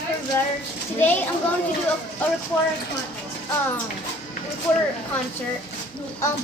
for Better. Today I'm going to do a recorder concert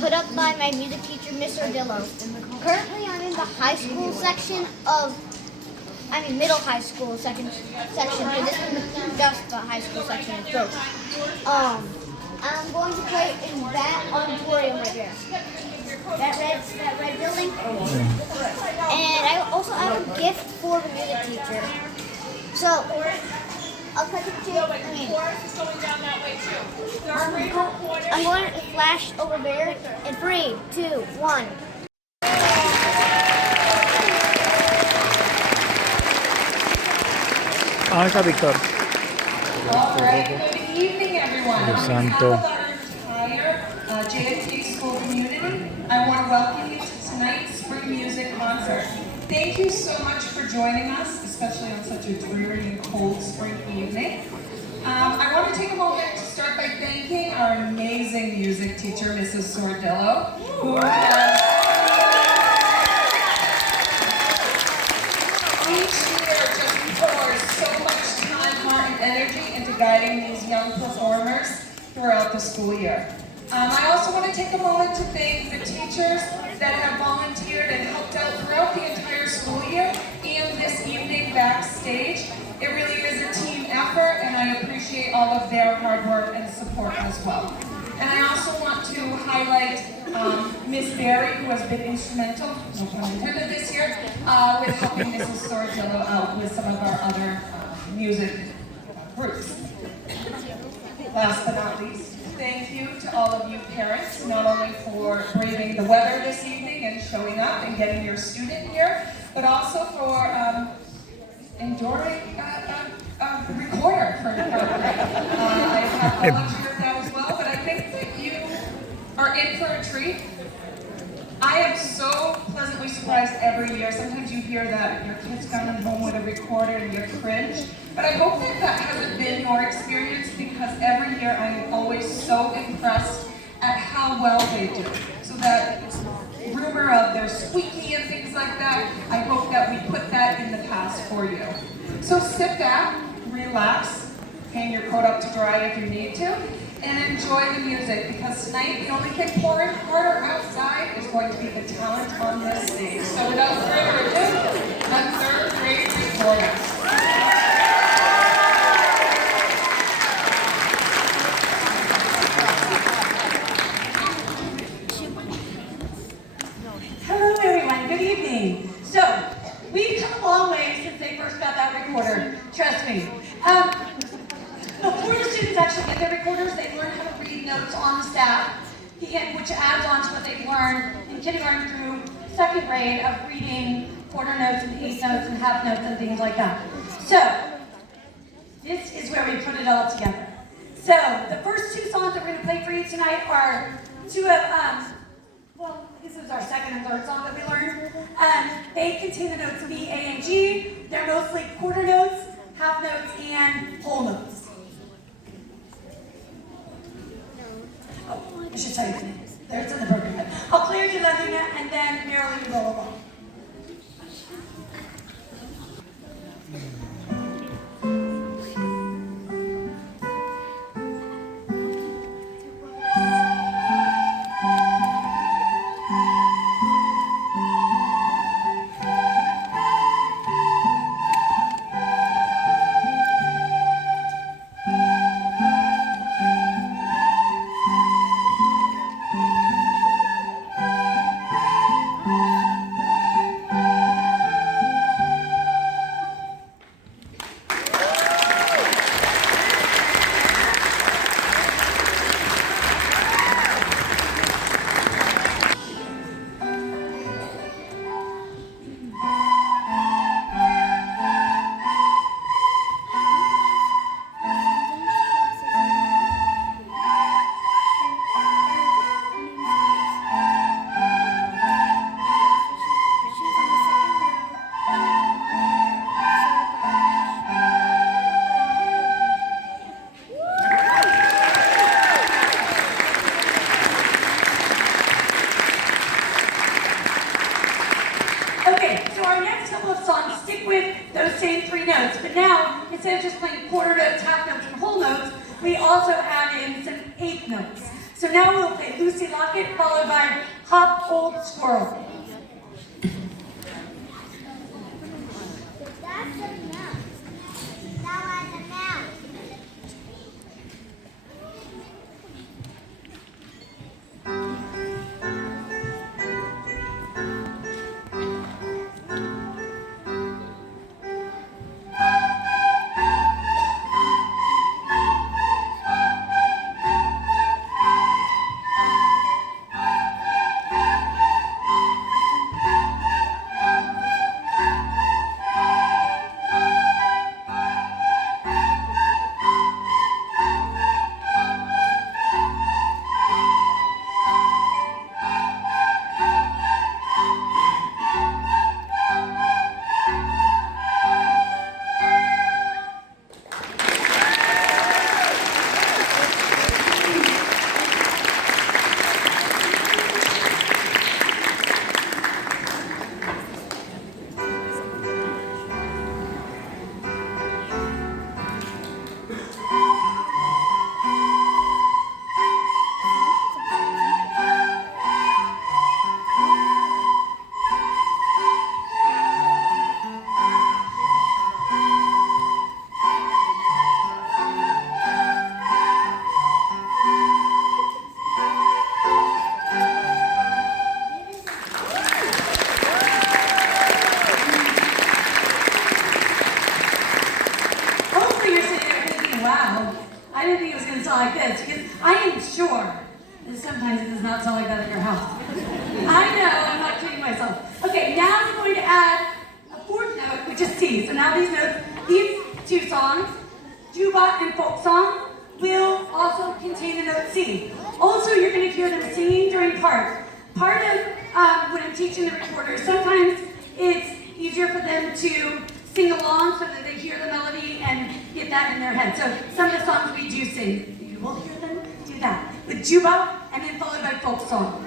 put up by my music teacher, Miss Ordillo. Currently I'm in the high school section middle high school section, but this is just the high school section of both. I'm going to play in that auditorium right there. That red building. And I also have a gift for the music teacher. So, I'll cut the tape. I'm going to flash over there in 3, 2, 1. Acá, Víctor. All right, good evening, everyone. Dios On behalf santo. of our entire JFK school community, I want to welcome you to tonight's spring music concert. Thank you so much for joining us, especially on such a dreary and cold spring evening. I want to take a moment to start by thanking our amazing music teacher, Mrs. Sordillo, who has each year just pours so much time, heart, and energy into guiding these young performers throughout the school year. I also want to take a moment to thank the teachers that have volunteered and helped out throughout the entire school year and this evening backstage. It really is a team effort, and I appreciate all of their hard work and support as well. And I also want to highlight Miss Barry, who has been instrumental, no pun intended this year, with helping Mrs. Sordillo out with some of our other music groups. Last but not least, thank you to all of you parents, not only for braving the weather this evening and showing up and getting your student here, but also for enduring the recorder for your I have knowledge of that as well, but I think that you are in for a treat. I am so pleasantly surprised every year. Sometimes you hear that your kid's coming home with a recorder and you cringe. But I hope that that hasn't been your experience, because every year I am always so impressed at how well they do. So that rumor of they're squeaky and things like that, I hope that we put that in the past for you. So sit back, relax, hang your coat up to dry if you need to, and enjoy the music, because tonight the only thing pouring harder outside is going to be the talent on this stage. So without further ado, a third grade recorder. Hello everyone, good evening. So, we've come a long way since they first got that recorder, trust me. Before the students actually get their recorders, they learn how to read notes on the staff, which adds on to what they've learned in kindergarten through second grade of reading quarter notes and eighth notes and half notes and things like that. So, this is where we put it all together. So, the first two songs that we're going to play for you tonight are two of, this is our second and third song that we learned. They contain the notes B, A, and G. They're mostly quarter notes, half notes, and whole notes. Oh, I should tell you the names. There's in the program. I'll clear you London and then Marilyn will go along. instead of just playing quarter notes, half notes, and whole notes, we also add in some eighth notes. So now we'll play Lucy Locket, followed by Hop Old Squirrel. That's enough. That was enough. Hopefully you're sitting there thinking, wow, I didn't think it was going to sound like this, because I am sure that sometimes it does not sound like that at your house. I know, I'm not kidding myself. Okay, now we're going to add a fourth note, which is C. So now these two songs, Juba and Folk Song, will also contain the note C. Also, you're going to hear them singing during part. Part of when I'm teaching the recorders, sometimes it's easier for them to sing along so that they hear the melody and get that in their head. So some of the songs we do sing, you will hear them do that. With Juba, and then followed by Folk Song.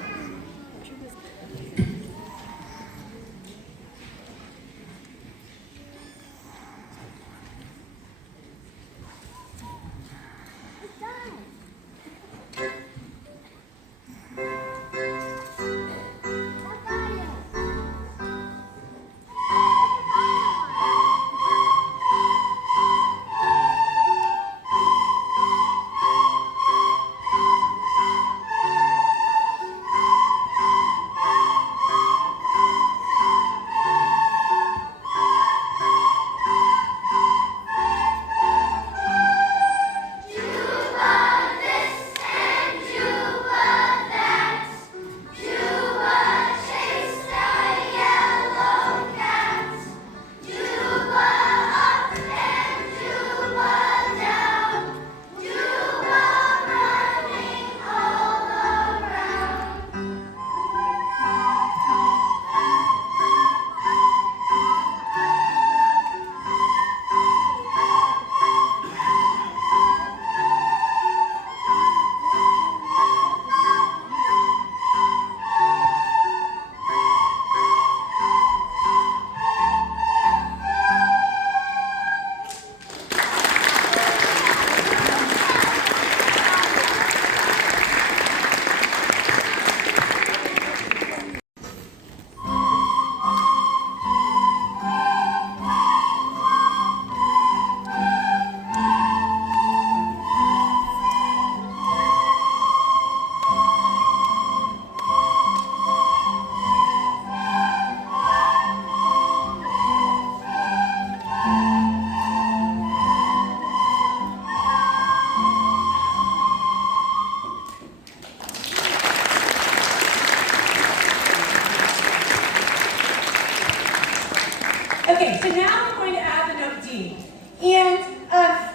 Okay, so now we're going to add the note D. And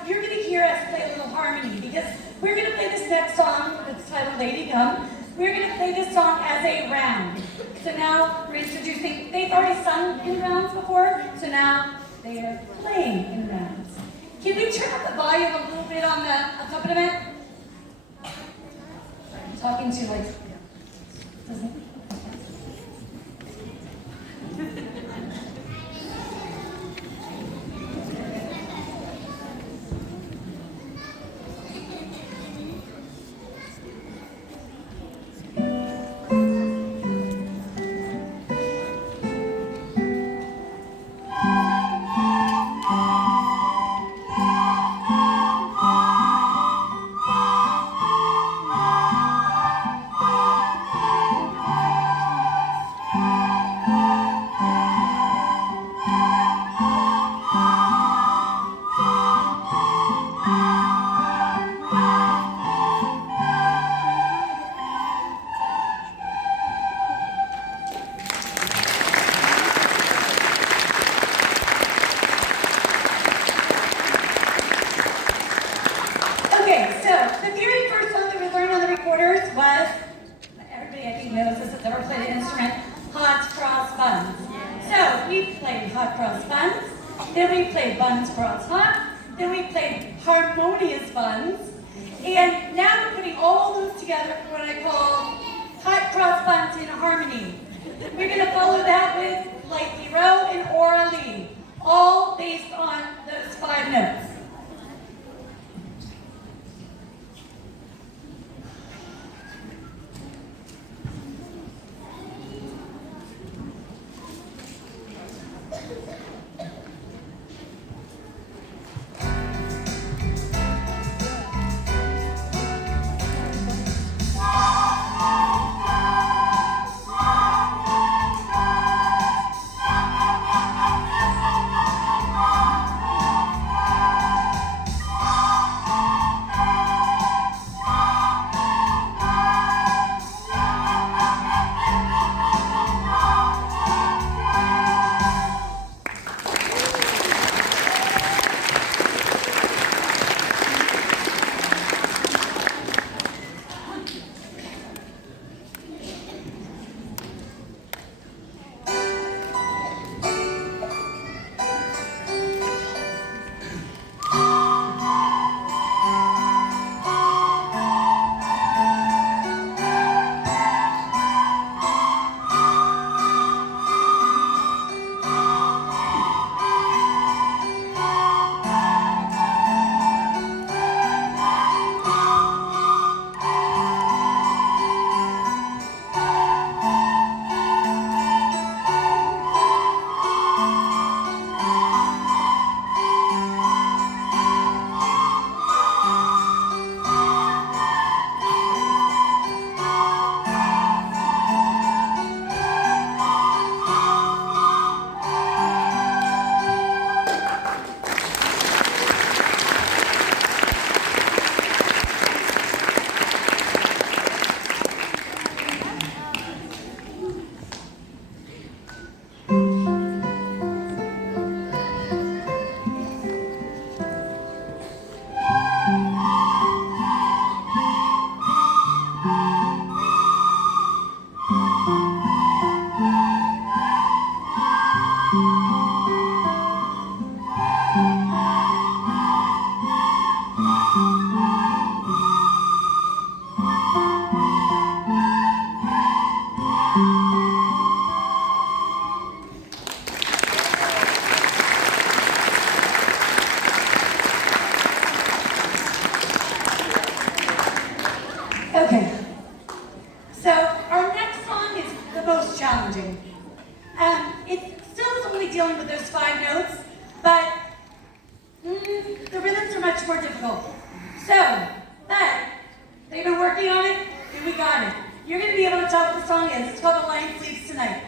you're going to hear us play a little harmony because we're going to play this next song that's titled Lady Come. We're going to play this song as a round. So now we're introducing, they've already sung in rounds before, so now they are playing in rounds. Can we turn up the volume a little bit on the accompaniment? I'm talking to like, doesn't. ever played the instrument hot cross buns? So we played hot cross buns, then we played buns cross hot, then we played harmonious buns, and now we're putting all those together for what I call hot cross buns in harmony. We're going to follow that with Lightly Row and Aura Lee, all based on those 5 notes. Okay, so our next song is the most challenging. It still is only dealing with those 5 notes, but the rhythms are much more difficult. So, but they've been working on it, and we got it. You're going to be able to tell what the song is. It's called The Lion Sleeps Tonight.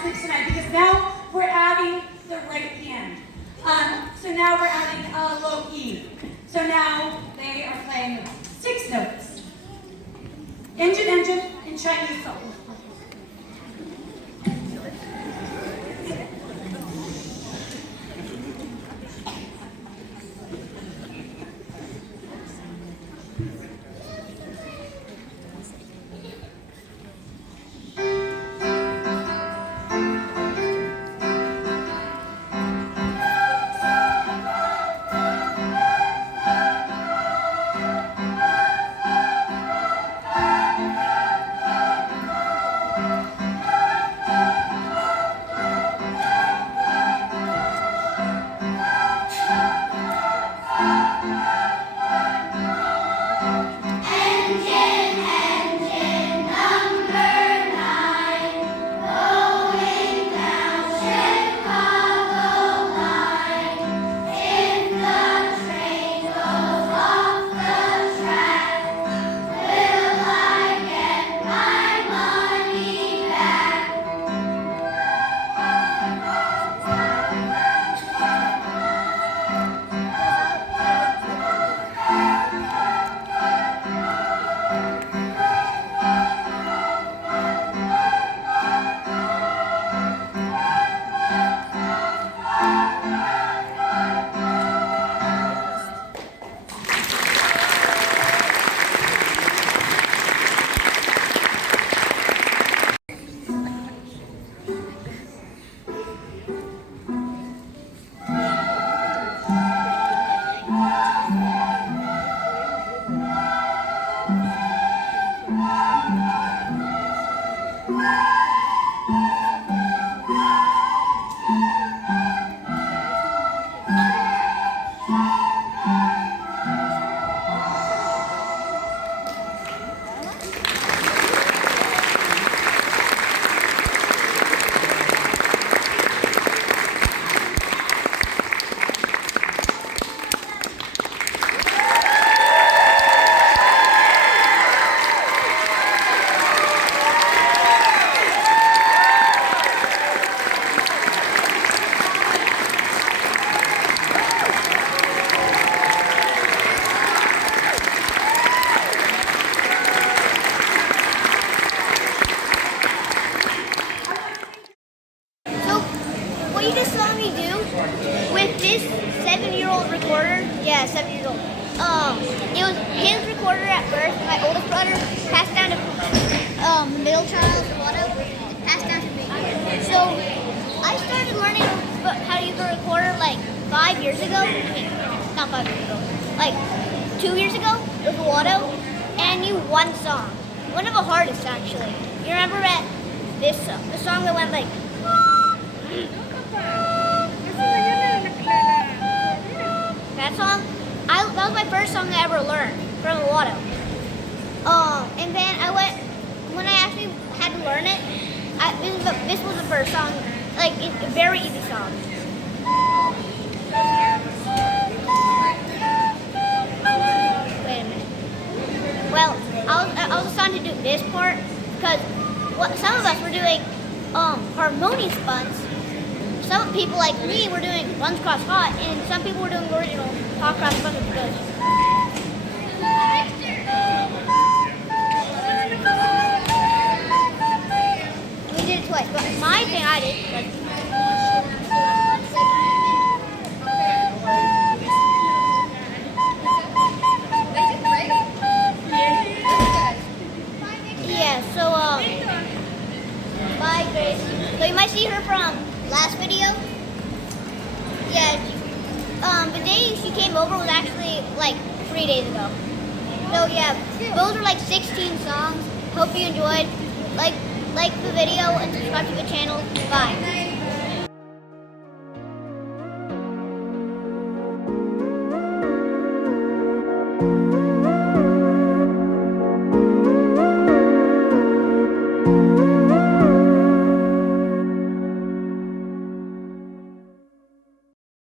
sleeps tonight because now we're adding the right hand. So now we're adding a low E. So now they are playing 6 notes. Engine, engine, in Chinese song. So, what you just saw me do with this 7-year-old recorder, yeah, 7-year-old, it was his recorder at birth, my oldest brother, passed down to the middle child, Otto, passed down to me. So, I started learning how to use a recorder like 5 years ago, not 5 years ago, like 2 years ago with Otto, and I knew one song, one of the hardest actually. You remember that this the song that went like, that song? That was my first song I ever learned from Otto. And then when I actually had to learn it, this was the first song, like it's a very easy song. Wait a minute. Well, I was assigned to do this part because some of us were doing harmonious buns. Some people like me were doing buns cross hot, and some people were doing the original hot cross buns with good. We did it twice, but my thing I did was. Yeah, so bye Grace. So you might see her from last video. Yeah, the day she came over was actually like 3 days ago. So yeah, those are like 16 songs. Hope you enjoyed. Like the video and subscribe to the channel. Bye.